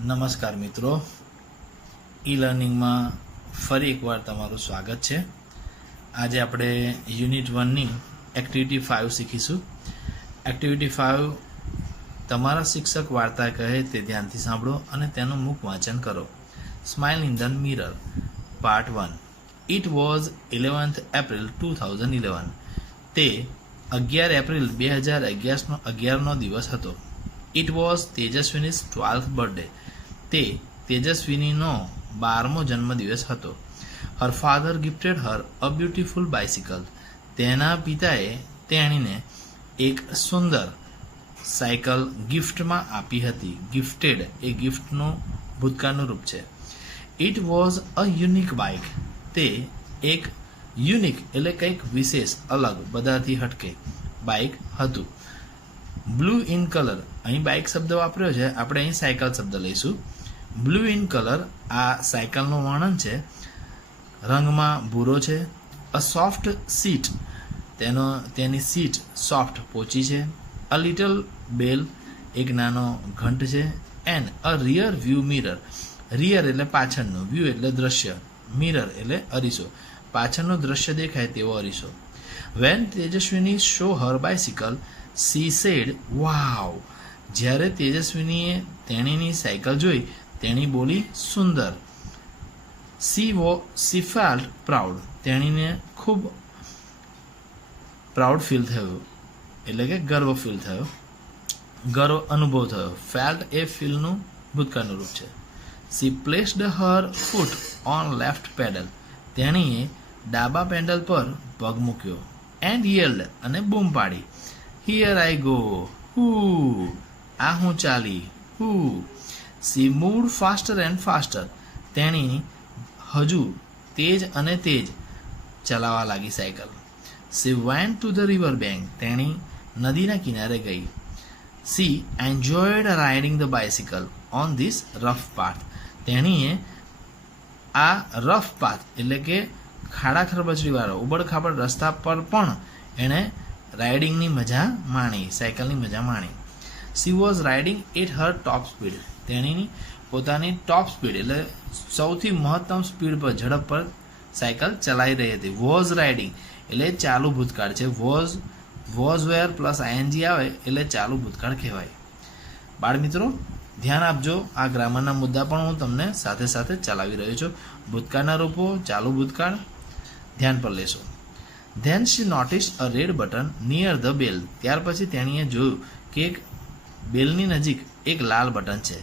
નમસ્કાર મિત્રો, ઈ લર્નિંગમાં ફરી એકવાર તમારું સ્વાગત છે। આજે આપણે યુનિટ 1ની એક્ટિવિટી 5 શીખીશું। એક્ટિવિટી 5 તમારા શિક્ષક વાર્તા કહે તે ધ્યાનથી સાંભળો અને તેનું મુખ વાંચન કરો। Smile in the mirror part 1। It was 11th April 2011। તે 11 એપ્રિલ 2011નો દિવસ હતો। It was Tejaswini 12th birthday. તે તેજસ્વીનીનો 12મો જન્મદિવસ હતો। Her father gifted her a beautiful bicycle. તેના પિતાએ તેણીને એક સુંદર સાયકલ ગિફ્ટમાં આપી હતી। ગિફ્ટેડ એ ગિફ્ટનું ભૂતકાળનું રૂપ છે। It was a unique bike. તે એક યુનિક એટલે કંઈક વિશેષ, અલગ, બધાથી હટકે બાઇક હતું। બ્લુ ઇન કલર, અહીં બાઇક શબ્દ વાપર્યો છે, આપણે અહીં સાયકલ શબ્દ લઈશું। બ્લુ ઇન કલર આ સાયકલનું વર્ણન છે। રંગમાં ભૂરો છે। અ સોફ્ટ સીટ, તેની સીટ સોફ્ટ પોચી છે। અ લિટલ બેલ, એક નાનો ઘંટ છે। And a rear view mirror, rear એટલે પાછળનું, વ્યૂ એટલે દ્રશ્ય, મિરર એટલે અરીસો, પાછળનું દ્રશ્ય દેખાય તેવો અરીસો। When Tejaswini show her bicycle she said wow. જ્યારે તેજસ્વીનીએ તેણીની સાયકલ જોઈ, તેણી બોલી સુંદર। સી ફેલ્ટ પ્રાઉડ, તેણીને ખૂબ પ્રાઉડ ફીલ થયું, એટલે કે ગર્વ ફીલ થયો, ગર્વ અનુભવ થયો। ફેલ્ટ એ ફીલનું ભૂતકાળનું રૂપ છે। C placed Har foot on left pedal, તેણીએ ડાબા પેડલ પર પગ મૂક્યો। એન્ડ યેલ્ડ અને બૂમ પાડી, હિયર આઈ ગો, હુ, આ હું ચાલી, હુ। સી મૂવ્ડ ફાસ્ટર એન્ડ ફાસ્ટર, તેણી હજુ તેજ અને તેજ ચલાવવા લાગી cycle. C went to the river bank, તેણી નદીના કિનારે ગઈ। C enjoyed riding the bicycle on this rough path, તેણીએ આ રફ પાથ એટલે કે ખાડા ખરબચડીવાળો ઉબડ-ખાબડ રસ્તા પર પણ એણે રાઇડિંગની મજા માણી, સાયકલની મજા માણી। She was riding at her top speed, તેણીની પોતાની ટોપ સ્પીડ એટલે સૌથી મહત્તમ સ્પીડ પર, ઝડપ પર સાયકલ ચલાવી રહી હતી। વોઝ રાઇડિંગ એટલે ચાલુ ભૂતકાળ છે। વોઝ વેર પ્લસ આઈએનજી આવે એટલે ચાલુ ભૂતકાળ કહેવાય। બાળ મિત્રો ધ્યાન આપજો, આ ગ્રામરના મુદ્દા પણ હું તમને સાથે સાથે ચલાવી રહ્યો છું। ભૂતકાળના રૂપો, ચાલુ ભૂતકાળ ધ્યાન પર લેશો। Then she notice a red button near the bell, ત્યાર પછી તેણીએ જોયું કે એક બેલની નજીક એક લાલ બટન છે।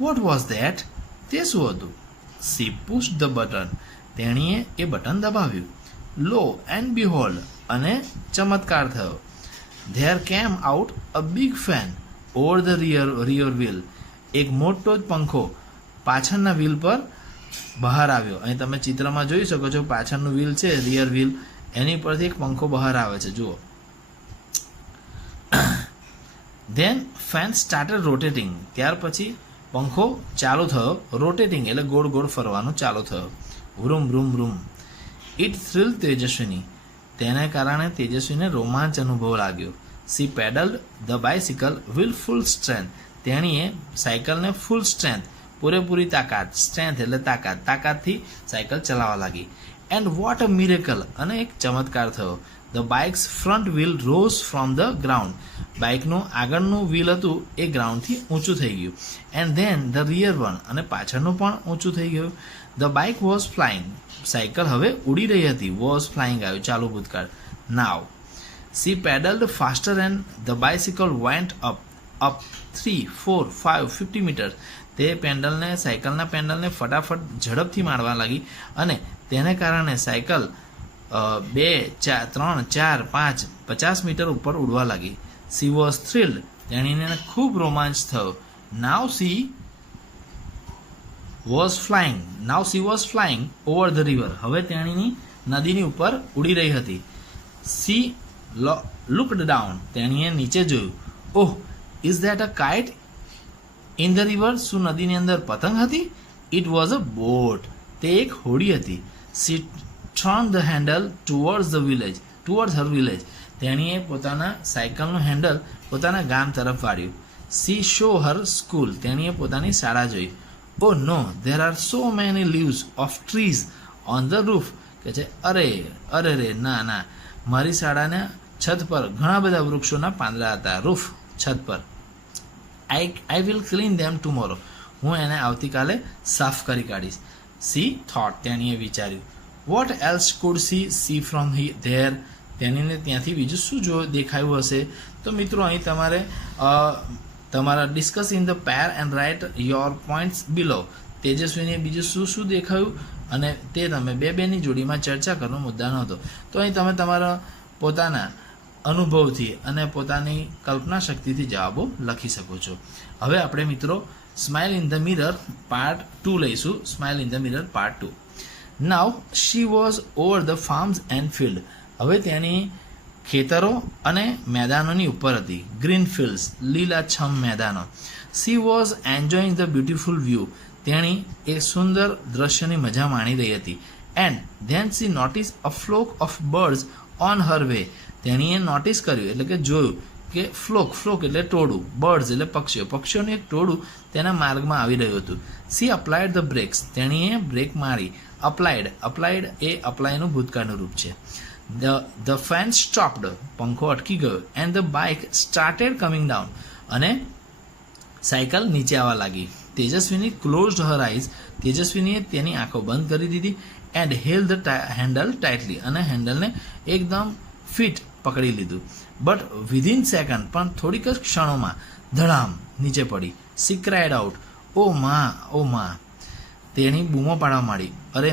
વોટ વોઝ ધેટ, તે શું હતું? સી પુશ ધ બટન, તેણીએ એ બટન દબાવ્યું। લો એન્ડ બિહોલ્ડ, અને ચમત્કાર થયો। There came out a big fan over the rear wheel, એક મોટો જ પંખો પાછળના વ્હીલ પર બહાર આવ્યો। અહીં તમે ચિત્રમાં જોઈ શકો છો, પાછળનું વ્હીલ છે, રિયર વ્હીલ, એની પરથી એક પંખો બહાર આવે છે, જુઓ। ધેન ફેન સ્ટાર્ટેડ રોટેટિંગ, ત્યાર પછી પંખો ચાલુ થયો, રોટેટિંગ એટલે ગોળ ગોળ ફરવાનું ચાલુ થયો, વ્રુમ વ્રુમ વ્રુમ। ઇટ થ્રિલ તેજસ્વીની, તેને કારણે તેજસ્વીને રોમાંચ અનુભવ લાગ્યો। She pedalled the bicycle with full strength, તેણીએ સાયકલને ફૂલ સ્ટ્રેન્થ, પૂરેપૂરી તાકાત, સ્ટ્રેન્થ એટલે તાકાત, તાકાતથી સાયકલ ચલાવવા લાગી। એન્ડ વોટ અ મિરેકલ, અને એક ચમત્કાર થયો। The bike's front wheel rose from the ground, બાઇકનું આગળનું વ્હીલ હતું એ ગ્રાઉન્ડથી ઊંચું થઈ ગયું। And then the rear one, અને પાછળનું પણ ઊંચું થઈ ગયું। The bike was flying, cycle હવે ઉડી રહી હતી, વોઝ ફ્લાઇંગ આવ્યું, ચાલુ ભૂતકાળ। Now she pedalled faster and the bicycle went up 3, 4, 5, 50 metre, તે સાયકલના પેન્ડલને ફટાફટ ઝડપથી મારવા લાગી, અને તેને કારણે સાયકલ 2, 3, 4, 5, 50 મીટર ઉપર ઉડવા લાગી। સી વોઝ થ્રિલ્ડ, તેણીને ખૂબ રોમાંચ થયો। નાવ she was flying over the river, હવે તેણીની નદીની ઉપર ઉડી રહી હતી। સી લુકડ ડાઉન, તેણીએ નીચે જોયું। Oh, is that a kite in the river, શું નદીની અંદર પતંગ હતી? ઇટ વોઝ અ બોટ, તે એક હોડી હતી। She turn the handle towards her village, તેણીએ પોતાના સાયકલનું હેન્ડલ પોતાના ગામ તરફ વાળ્યું। સી શો હર સ્કૂલ, તેણીએ પોતાની શાળા જોઈ. Oh no, there are so many leaves of trees on the roof, કે છે અરે અરે રે, ના ના, મારી શાળાના છત પર ઘણા બધા વૃક્ષોના પાંદડા હતા. રૂફ, છત પર. I will clean them tomorrow, હું એને આવતીકાલે સાફ કરી કાઢીશ. સી થોટ, તેણીએ વિચાર્યું. Vote else food C from there, તેણીને ત્યાંથી બીજું શું દેખાયું હશે? તો મિત્રો અહીં તમારે તમારા discuss in the pair and write your points below. તેજસ્વીને બીજું શું શું દેખાયું અને તે તમે બેની જોડીમાં ચર્ચા કરવાનો મુદ્દાનો હતો. તો અહીં તમે તમારા પોતાના અનુભવથી અને પોતાની કલ્પના શક્તિથી જવાબો લખી શકો છો. હવે આપણે મિત્રો smile in the mirror part 2 લઈશું. Smile in the mirror part 2. Now she was over the farms and field. હવે તેની ખેતરો અને મેદાનોની ઉપર હતી. ગ્રીન ફિલ્ડ્સ, લીલાછમ મેદાનો. She was enjoying the beautiful view. તેણી એક સુંદર દ્રશ્યની મજા માણી રહી હતી. And then C notice a flock of birds on her way. તેણીએ નોટિસ કર્યું એટલે કે જોયું કે ફ્લોક એટલે ટોળું, બર્ડ્સ એટલે પક્ષીઓ, પક્ષીઓનું એક ટોળું તેના માર્ગમાં આવી રહ્યું હતું. C applied the breaks. તેણીએ બ્રેક મારી. અપ્લાઇડ એ અપ્લાયનું ભૂતકાળનું રૂપ છે. ધ ફેન સ્ટોપ્ડ, પંખો અટકી ગયો. And the bike started coming down, અને સાયકલ નીચે આવવા લાગી. તેજસ્વીની ક્લોઝડ હર આઈઝ. તેજસ્વીનીએ તેની આંખો બંધ કરી દીધી. And held the handle tightly, અને હેન્ડલને એકદમ ફિટ પકડી લીધું. બટ વિધિન સેકન્ડ, પણ થોડીક જ ક્ષણોમાં ધડામ નીચે પડી. સી ક્રાઇડ આઉટ, ઓ માં. તેણી બૂમો પાડવા માંડી, અરે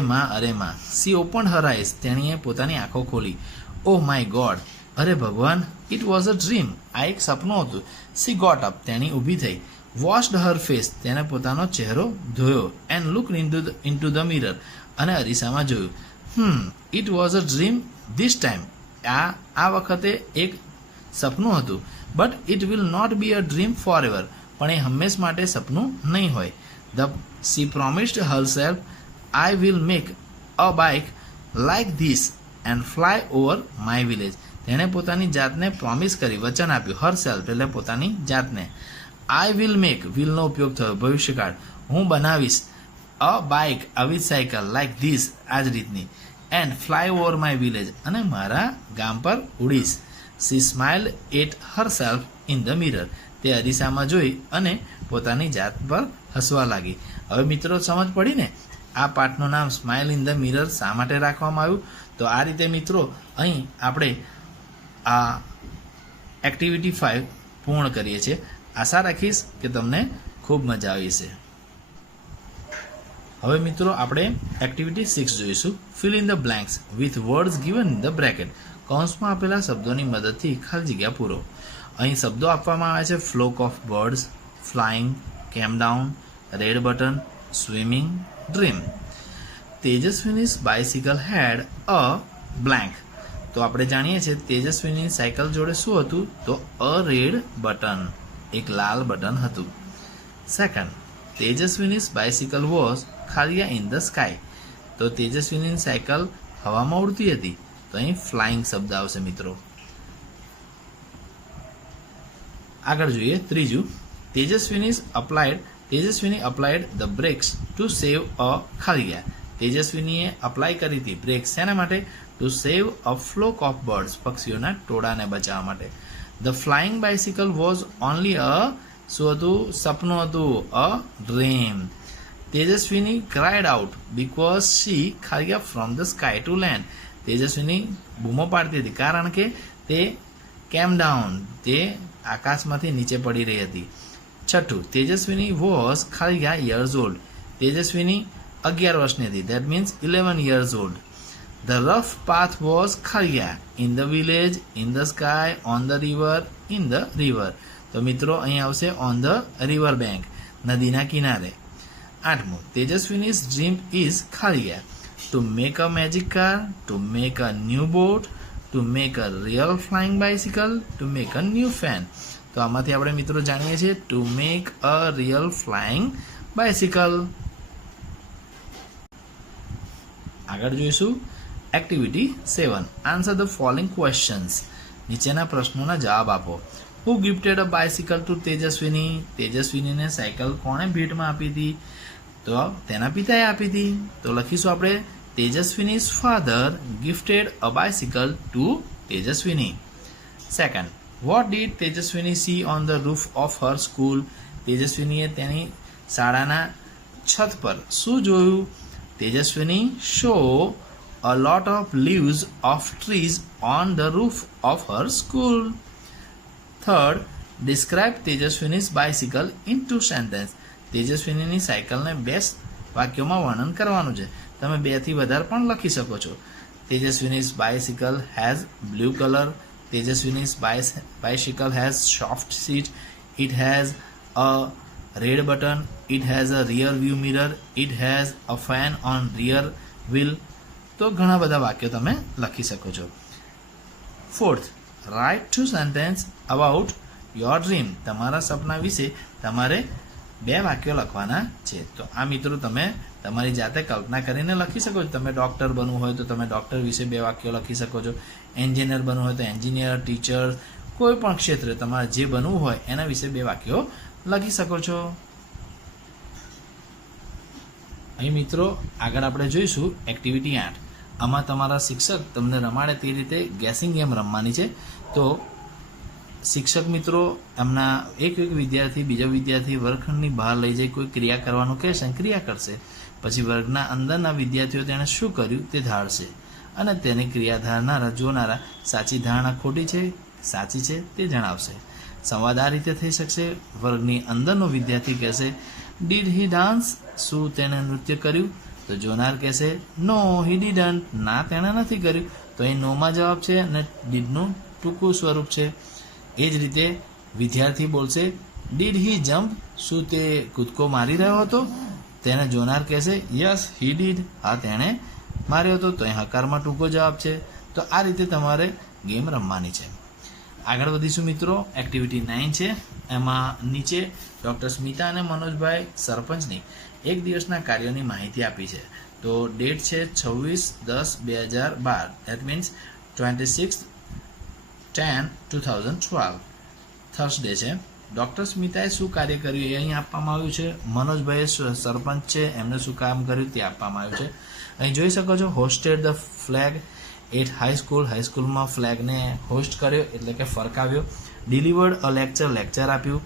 માં. C open her eyes. તેણીએ પોતાની આંખો ખોલી. ઓ માય ગોડ, અરે ભગવાન, ઇટ વોઝ અ ડ્રીમ. આ એક સપનું હતું. She got up. તેણી ઊભી થઈ. Washed her face. તેને પોતાનો ચહેરો ધોયો. And look into the mirror. અને અરીસામાં જોયું. It was a dream this time. આ વખતે એક સપનું હતું. But it will not be a dream forever. પણ એ હંમેશ માટે સપનું નહીં હોય. She promised herself, I will make a bike like this and fly over my village. તેણે પોતાની જાતને પ્રોમિસ કરી, વચન આપ્યું. હરસેલ્ફ એટલે પોતાની જાતને. આઈ વિલ મેક, વિલનો ઉપયોગ થયો ભવિષ્યકાળ. હું બનાવીશ. અ બાઇક, આવી સાયકલ, લાઈક ધીસ, આ જ રીતની. And fly over my village, અને મારા ગામ પર ઉડીશ. She smile at herself in the mirror. તે અરીસામાં જોઈ અને પોતાની જાત પર હસવા લાગી. હવે મિત્રો સમજ પડી ને? આ પાઠનું નામ સ્માઇલ ઇન ધ મિરર શા માટે રાખવામાં આવ્યું? તો આ રીતે મિત્રો અહીં આપણે આ એક્ટિવિટી 5 પૂર્ણ કરીએ છીએ. આશા રાખીશ કે તમને ખૂબ મજા આવી છે. હવે મિત્રો આપણે એક્ટિવિટી 6 જોઈશું. Fill in the blanks with words given in the bracket. કૌંસમાં આપેલા શબ્દોની મદદથી ખાલી જગ્યા પૂરો. અહીં શબ્દો આપવામાં આવે છે. Flock of birds, flying, came down, red button, swimming, dream. Tejaswini's bicycle had a blank. તો આપણે જાણીએ છીએ તેજસ્વીની સાયકલ જોડે શું હતું? તો અ રેડ બટન, એક લાલ બટન હતું. સેકન્ડ, તેજસ્વીનીઝ બાઇસિકલ વોઝ ખાલિયા ઇન ધ સ્કાય. તો તેજસ્વીની સાયકલ હવામાં ઉડતી હતી. તો અહીં ફ્લાઇંગ શબ્દ આવશે મિત્રો. આગળ જોઈએ ત્રીજું. Tejaswini applied the brakes to save a ખાલિયા. તેજસ્વીનીએ અપ્લાય કરી હતી બ્રેક શેના માટે? To save a flock of birds, પક્ષીઓના ટોળાને બચાવવા માટે. The flying bicycle was only a, શું હતું? સપનું હતું. A dream. Tejaswini cried out because she ખાલિયા from the sky to land. Tejaswini બૂમો પાડતી હતી કારણ કે તે કેમ ડાઉન, તે આકાશમાંથી નીચે પડી રહી હતી. છઠ્ઠું, તેજસ્વીની વોઝ ખાલિયા યર્સ ઓલ્ડ. તેજસ્વીની 11 વર્ષની હતી. That means 11 years old. The rough path was ખાલિયા in the village, in the sky, on the river, in the river. તો મિત્રો અહીં આવશે ઓન ધ રિવર બેંક, નદીના કિનારે. આઠમું, તેજસ્વીનીઝ ડ્રીમ ઇઝ ખાલિયા to make a magic car, to make a new boat, to make a real flying bicycle, to make a new fan. તો આમાંથી આપણે મિત્રો જાણીએ છીએ to make a real flying bicycle. આગળ જોઈશું activity 7. Answer the following questions. નીચેના પ્રશ્નોના જવાબ આપો. Who who gifted a bicycle to Tejaswini? તેજસ્વીનીને સાયકલ કોણે ભેટમાં આપી હતી? તો તેના પિતાએ આપી હતી. તો લખીશું આપણે Tejaswini's father gifted a bicycle to Tejaswini. Second, what did Tejaswini see on the roof of her school? તેજસ્વીનીએ તેની શાળાના છત પર શું જોયું? Tejaswini saw a lot of leaves of trees on the roof of her school. Third, describe Tejaswini's bicycle in 2 sentences. તેજસ્વીનીની સાયકલને 2 વાક્યોમાં વર્ણન કરવાનું છે. તમે 2 થી વધારે પણ લખી શકો છો. Tejaswini's bicycle has blue color. Tejaswini's bicycle has soft seat. It has a red button. It has a rear view mirror. It has a fan on rear wheel. તો ઘણા બધા વાક્યો તમે લખી શકો છો. Fourth, write 2 sentence about your dream. તમારા સપના વિશે તમારે 2 વાક્યો લખવાના છે. તો આ મિત્રો તમે તમારી જાતે કલ્પના કરીને લખી શકો છો. તમે ડૉક્ટર બનવું હોય તો તમે ડૉક્ટર વિશે 2 વાક્યો લખી શકો છો. એન્જિનિયર બનવું હોય તો એન્જિનિયર, ટીચર, કોઈ પણ ક્ષેત્રે તમારે જે બનવું હોય એના વિશે 2 વાક્યો લખી શકો છો. અહીં મિત્રો આગળ આપણે જોઈશું એક્ટિવિટી 8. આમાં તમારા શિક્ષક તમને રમાડે તે રીતે ગેસિંગ ગેમ રમવાની છે. તો શિક્ષક મિત્રો એમના એક વિદ્યાર્થી બીજા વિદ્યાર્થી વર્ગખંડની બહાર લઈ જઈ કોઈ ક્રિયા કરવાનું કહેશે, ક્રિયા કરશે. પછી વર્ગના અંદરના વિદ્યાર્થીઓ તેણે શું કર્યું તે ધારશે અને તેની ક્રિયા ધારનારા જોનારા સાચી ધારણા ખોટી છે સાચી છે તે જણાવશે. સંવાદ આ રીતે થઈ શકશે. વર્ગની અંદરનો વિદ્યાર્થી કહેશે, ડીડ હી ડાન્સ? શું તેણે નૃત્ય કર્યું? તો જોનાર કહેશે, નો હી ડીડન્ટ. ના, તેણે નથી કર્યું. તો અહીં નોમાં જવાબ છે અને ડીડનું ટૂંકું સ્વરૂપ છે. એ જ રીતે વિદ્યાર્થી બોલશે, ડીડ હી જમ્પ? શું તે કૂદકો મારી રહ્યો હતો? તેને જોનાર કહેશે, યસ હી ડીડ. હા, તેણે માર્યો હતો. તો અહીં હકારમાં ટૂંકો જવાબ છે. તો આ રીતે તમારે ગેમ રમવાની છે. આગળ વધીશું મિત્રો. એક્ટિવિટી 9 છે. એમાં નીચે ડૉક્ટર સ્મિતા અને મનોજભાઈ સરપંચની 1 દિવસના કાર્યોની માહિતી આપી છે. તો ડેટ છે 26/10/2012. ધેટ મીન્સ 26/10/2012 થર્સડે છે. ડૉક્ટર સ્મિતાએ શું કાર્ય કર્યું એ અહીં આપવામાં આવ્યું છે. મનોજભાઈ સરપંચ છે એમને શું કામ કર્યું તે આપવામાં આવ્યું છે. અહીં જોઈ શકો છો, hoisted the flag at high school. હાઈસ્કૂલમાં ફ્લેગને હોસ્ટ કર્યો એટલે કે ફરકાવ્યો. ડિલિવર્ડ અ લેક્ચર આપ્યું.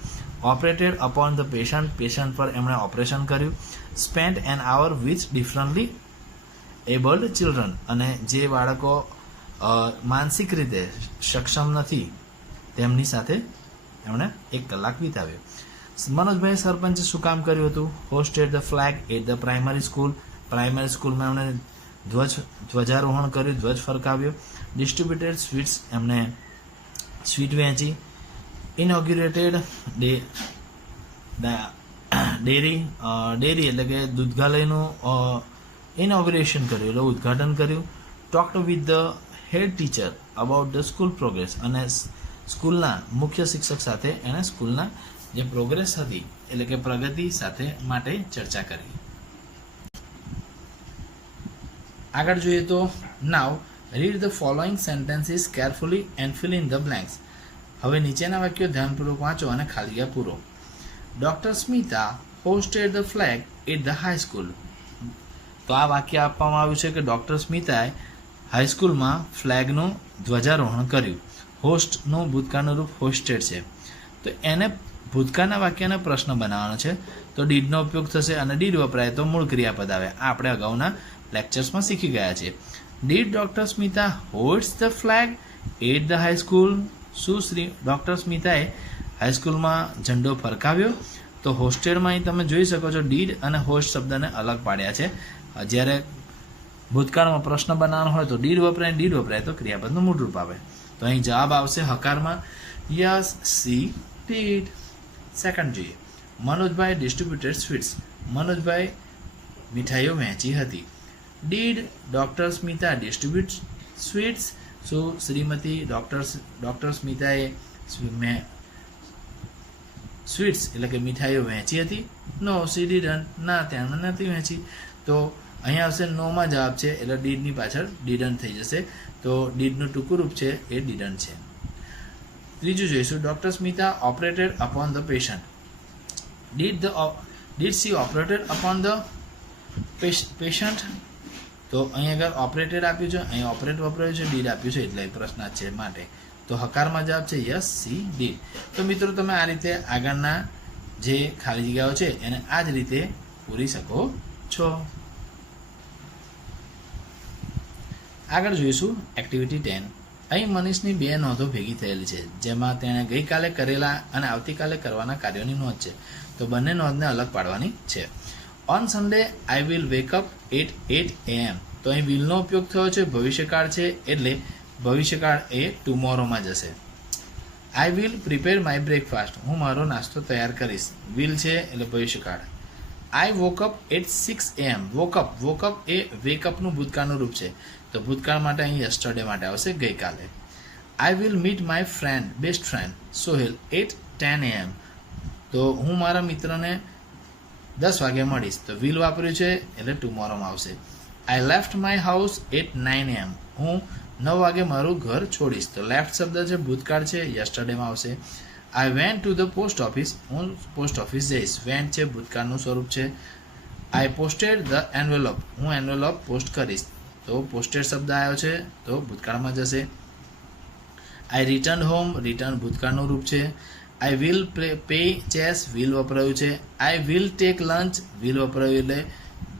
ઓપરેટેડ અપોન ધ પેશન્ટ પર એમણે ઓપરેશન કર્યું. Spent an hour with differently abled children. અને જે બાળકો માનસિક રીતે સક્ષમ નથી તેમની સાથે એમણે 1 કલાક વિતાવ્યો. મનોજભાઈ સરપંચે શું કામ કર્યું હતું? Hoisted the flag at the primary school. Primary સ્કૂલમાં એમણે ધ્વજારોહણ કર્યું, ધ્વજ ફરકાવ્યો. ડિસ્ટ્રીબ્યુટેડ સ્વીટ્સ, એમણે સ્વીટ વહેંચી. ઇનોગ્યુરેટેડ ડેરી એટલે કે દૂધગાલયનું ઇનોગ્યુરેશન કર્યું એટલે ઉદ્ઘાટન કર્યું. Talked with the head teacher about the school progress. અને સ્કૂલના મુખ્ય શિક્ષક સાથે એણે સ્કૂલના જે પ્રોગ્રેસ હતી એટલે કે પ્રગતિ સાથે માટે ચર્ચા કરી. આગળ જોઈએ તો now read the following sentences carefully and fill in the blanks. હવે નીચેના વાક્યો ધ્યાનપૂર્વક વાંચો અને ખાલીયા પૂરો. Doctor Smita hoisted the flag at the high school. તો આ વાક્ય આપવામાં આવ્યું છે કે ડૉક્ટર સ્મિતાએ હાઈસ્કૂલમાં ફ્લેગનું ધ્વજારોહણ કર્યું. હોસ્ટનું ભૂતકાળનું રૂપ હોસ્ટેડ છે. તો એને ભૂતકાળના વાક્યને પ્રશ્ન બનાવવાનો છે. તો ડીડનો ઉપયોગ થશે અને ડીડ વપરાય તો મૂળ ક્રિયાપદ આવે. આ આપણે અગાઉના લેક્ચર્સમાં શીખી ગયા છે. Did doctor Smita hoist the flag at the high school? શું ડૉક્ટર સ્મિતાએ હાઈસ્કૂલમાં ઝંડો ફરકાવ્યો? તો હોસ્ટેડમાં અહીં તમે જોઈ શકો છો ડીડ અને હોસ્ટ શબ્દને અલગ પાડ્યા છે. જ્યારે ભૂતકાળમાં પ્રશ્ન બનાવવાનો હોય તો ડીડ વપરાય તો ક્રિયાપદનું મૂળ રૂપ આવે. તો અહીં જવાબ આવશે હકારમાં, યસ સી ડીડ. સેકન્ડ જોઈએ. મનોજભાઈ ડિસ્ટ્રીબ્યુટેડ સ્વીટ્સ. મનોજભાઈ મીઠાઈઓ વહેંચી હતી. Did doctor Smita distribute sweets? શું શ્રીમતી ડૉક્ટર સ્મિતાએ સ્વીટ્સ એટલે કે મીઠાઈઓ વહેંચી હતી? નો સી ડીડન્ટ. ના, તેમણે નથી વહેંચી. તો અહીંયા આવશે નોમાં જવાબ છે એટલે ડીડની પાછળ ડીડન્ટ થઈ જશે. તો ડીડનું ટૂંકું રૂપ છે એ ડીડન્ટ છે. ત્રીજું જોઈશું, doctor Smita operated upon the patient. Did she operated upon the patient? તો અહીં આગળ ઓપરેટેડ આપ્યું છે, અહીં ઓપરેટ વપરાયું છે, ડીડ આપ્યું છે, એટલે પ્રશ્ન છે માટે તો હકારમાં જવાબ છે યસ, સી, ડીડ. તો મિત્રો તમે આ રીતે આગળના જે ખાલી જગ્યાઓ છે એને આ જ રીતે પૂરી શકો છો. આગળ જોઈશું એક્ટિવિટી 10. અહીં મનીષની 2 નોંધો ભેગી થયેલી છે, જેમાં તેણે ગઈકાલે કરેલા અને આવતીકાલે કરવાના કાર્યોની નોંધ છે. તો બંને નોંધને અલગ પાડવાની છે. On Sunday I will wake up at 8 AM. તો અહીં વિલનો ઉપયોગ થયો છે, ભવિષ્યકાળ છે, એટલે ભવિષ્યકાળ એ ટુમોરોમાં જશે. I will prepare my breakfast. હું મારો નાસ્તો તૈયાર કરીશ. વિલ છે એટલે ભવિષ્યકાળ. I woke up at 6 AM. Woke up એ વેકઅપનું ભૂતકાળનું રૂપ છે, તો ભૂતકાળ માટે અહીં યસ્ટરડે માટે આવશે ગઈકાલે. I will meet my friend, best friend Sohail at 10 AM. તો હું મારા મિત્રને 10 વાગે મળીશ. તો વિલ વાપર્યું છે એટલે ટુમોરોમાં આવશે. I left my house at 9 AM. હું 9 વાગે મારું ઘર છોડીશ. તો લેફ્ટ શબ્દ છે, ભૂતકાળ છે, યસ્ટરડેમાં આવશે. I went to the post office. હું પોસ્ટ ઓફિસ જઈશ. વેન્ટ છે, ભૂતકાળનું સ્વરૂપ છે. I posted the envelope. હું એન્વેલોપ પોસ્ટ કરીશ. તો પોસ્ટેડ શબ્દ આવ્યો છે તો ભૂતકાળમાં જશે. I return home. રિટર્ન ભૂતકાળનું રૂપ છે. I will pay chess. Will વપરાયું છે. I will take lunch. Will વપરાયું એટલે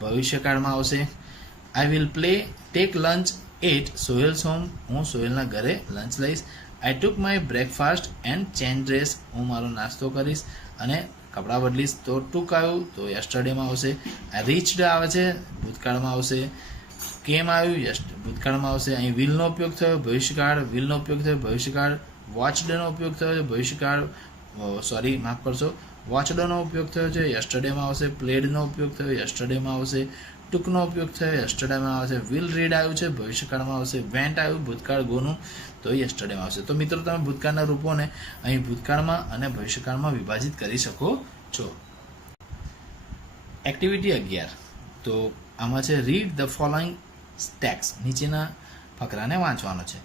ભવિષ્યકાળમાં આવશે. I will take lunch at Sohail's home. હું સોહેલના ઘરે લંચ લઈશ. આઈ ટુક my breakfast and change dress. હું મારો નાસ્તો કરીશ અને કપડાં બદલીશ. તો ટુક આવ્યું તો યસ્ટરડેમાં આવશે. આ રીચડ આવે છે, ભૂતકાળમાં આવશે. કેમ આવ્યું, ભૂતકાળમાં આવશે. અહીં વિલનો ઉપયોગ થયો, ભવિષ્યકાળ. વિલનો ઉપયોગ થયો, ભવિષ્યકાળ. વોચડનો ઉપયોગ થયો છે, ભવિષ્યકાળ. માફ કરશો, વોચડનો ઉપયોગ થયો છે, યસ્ટરડેમાં આવશે. પ્લેડનો ઉપયોગ થયો, યસ્ટરડેમાં આવશે. ટુકનો ઉપયોગ થયો, યસ્ટરડેમાં આવશે. વિલ રીડ આવ્યું છે, ભવિષ્યકાળમાં આવશે. વેન્ટ આવ્યું, ભૂતકાળ ગોનું, તો યસ્ટરડેમાં આવશે. તો મિત્રો તમે ભૂતકાળના રૂપોને અહીં ભૂતકાળમાં અને ભવિષ્યકાળમાં વિભાજિત કરી શકો છો. એક્ટિવિટી 11. તો આમાં છે રીડ ધ ફોલોઈંગ ટેક્સ્ટ. નીચેના ફકરાને વાંચવાનો છે.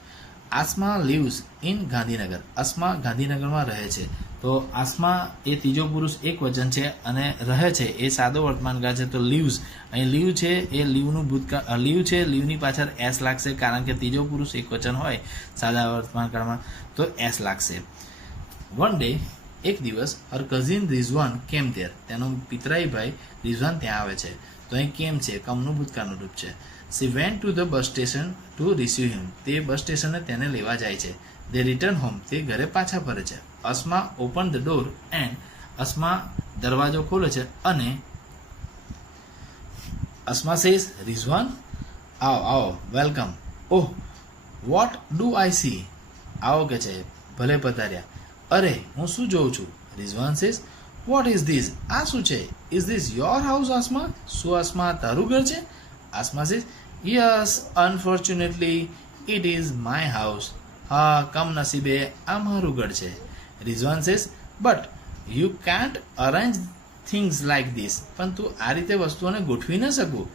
Asma lives in Gandhinagar. અસ્મા ગાંધીનગરમાં રહે છે. તો આસમા એ ત્રીજો પુરુષ એક વચન છે અને રહે છે એ સાદો વર્તમાનકાળ છે. તો લીવ્સ, અહીં લીવ છે એ લીવનું ભૂતકાળ. લીવ છે, લીવની પાછળ એસ લાગશે, કારણ કે ત્રીજો પુરુષ એક વચન હોય સાદા વર્તમાનકાળમાં તો એસ લાગશે. વન ડે, એક દિવસ, હર કઝિન રિઝવાન કેમ ધેર. તેનો પિતરાઈ ભાઈ રિઝવાન ત્યાં આવે છે. તો અહીં કેમ છે, કમનું ભૂતકાળનું રૂપ છે. She went to the bus station to receive him. તે બસ સ્ટેશને તેને લેવા જાય છે. They return home. તે ઘરે પાછા ફરે છે. Asma open the door and. Asma દરવાજો ખોલે છે અને અસ્મા સેઝ રિઝવાન આવો આવો, welcome. Oh, what do I see. આવો કે છે, ભલે પધાર્યા. અરે, હું શું જોઉં છું. Rizwan says what is this. આ શું છે. Is this your house Asma. શું આસમા તારું ઘર છે. Asma says yes, unfortunately it is my house. હા, કમનસીબે આ મારું ઘર છે. Rizwan says but you can't arrange things like this. પણ તું આ રીતે વસ્તુઓને ગોઠવી ન શકું.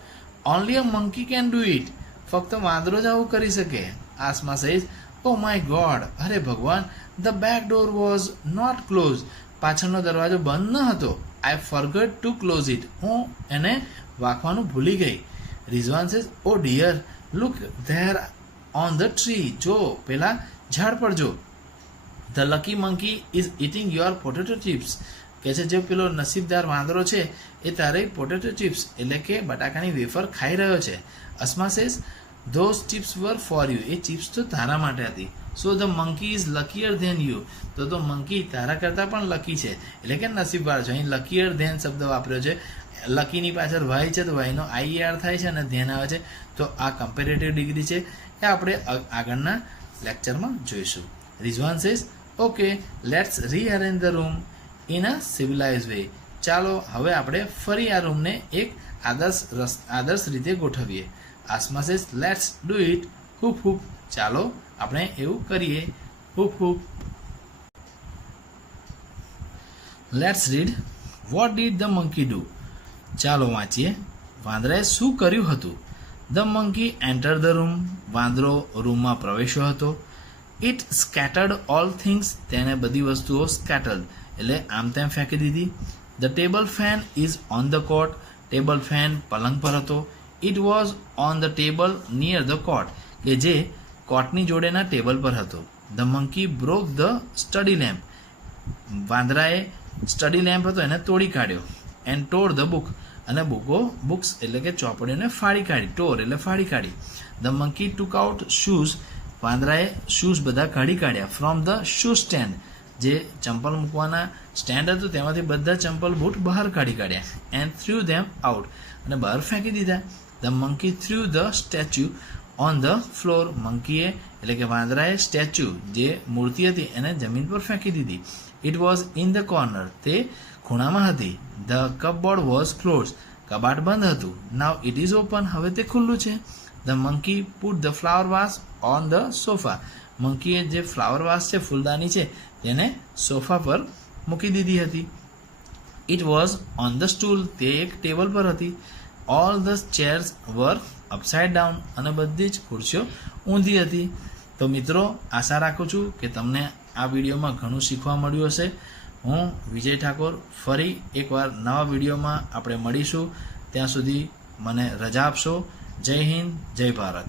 Only a monkey can do it. ફક્ત વાંદરો જ આવું કરી શકે. Asma says oh my God. અરે ભગવાન, the back door was not close. પાછળનો દરવાજો બંધ ન હતો. I forgot to close it. હું એને વાંકવાનું ભૂલી ગઈ. Rizwan says oh dear, look there on the tree. જો, પેલા ઝાડ પર જો. The lucky monkey is eating your potato chips. કે છે જે પેલો નસીબદાર વાંદરો છે એ તારે પોટેટો ચિપ્સ એટલે કે બટાકાની વેફર ખાઈ રહ્યો છે. Asma says those chips were for you. એ ચિપ્સ તો તારા માટે હતી. So the monkey is luckier than you. તો મંકી તારા કરતાં પણ લકી છે એટલે કે નસીબવાર છે. અહીં લકીયર ધેન શબ્દ વાપર્યો છે. લકીની પાછળ વાય છે તો વાયનો આઈઆર થાય છે અને ધ્યાન આવે છે. તો આ કમ્પેરેટિવ ડિગ્રી છે એ આપણે આગળના લેક્ચરમાં જોઈશું. Rizwan says okay, let's rearrange the room in a civilise way. ચાલો હવે આપણે ફરી આ રૂમને એક આદર્શ રીતે ગોઠવીએ. Asma says let's do it. Whoop whoop. ચાલો આપણે એવું કરીએ. Whoop whoop. Let's read. What did the monkey do. ચાલો વાંચીએ. વાંદરાએ શું કર્યું હતું. The monkey enter the room. વાંદરો રૂમમાં પ્રવેશ્યો હતો. ઇટ સ્કેટર્ડ ઓલ થિંગ્સ, તેણે બધી વસ્તુઓ સ્કેટર્ડ એટલે આમ તેમ ફેંકી દીધી. The table fan is on the cot, table fan પલંગ પર હતો. It was on the table near the cot, કે જે કોટની જોડેના ટેબલ પર હતો. The monkey broke the study lamp, વાંદરાએ સ્ટડી લેમ્પ હતો એને તોડી કાઢ્યો. એન્ડ ટોર ધ બુક, અને બુક્સ એટલે કે ચોપડીઓને ફાડી કાઢી. ટોર એટલે ફાડી કાઢી. The monkey took out shoes, વાંદરાએ શૂઝ બધા કાઢી કાઢ્યા. ફ્રોમ ધ શૂ સ્ટેન્ડ, જે ચંપલ મૂકવાના સ્ટેન્ડ હતું તેમાંથી બધા ચંપલ બૂટ બહાર કાઢી કાઢ્યા. એન્ડ થ્રુ ધેમ આઉટ, અને બહાર ફેંકી દીધા. The monkey threw the statue on the floor, મંકીએ એટલે કે વાંદરાએ સ્ટેચ્યુ જે મૂર્તિ હતી એને જમીન પર ફેંકી દીધી. It was in the corner, તે ખૂણામાં હતી. ધ કપબોર્ડ વોઝ ક્લોઝ, કબાટ બંધ હતું. નાવ ઇટ ઇઝ ઓપન, હવે તે ખુલ્લું છે. The monkey put the flower vase on the sofa, મંકીએ જે ફ્લાવર વાસ છે ફૂલદાની છે તેને સોફા પર મૂકી દીધી હતી. It was on the stool, તે એક ટેબલ પર હતી. All the chairs were upside down, અને બધી જ ખુરશીઓ ઊંધી હતી. તો મિત્રો, આશા રાખું છું કે તમને આ વિડીયોમાં ઘણું શીખવા મળ્યું હશે. હું વિજય ઠાકોર ફરી એકવાર નવા વિડીયોમાં આપણે મળીશું. ત્યાં સુધી મને રજા આપશો. જય હિન્દ, જય ભારત.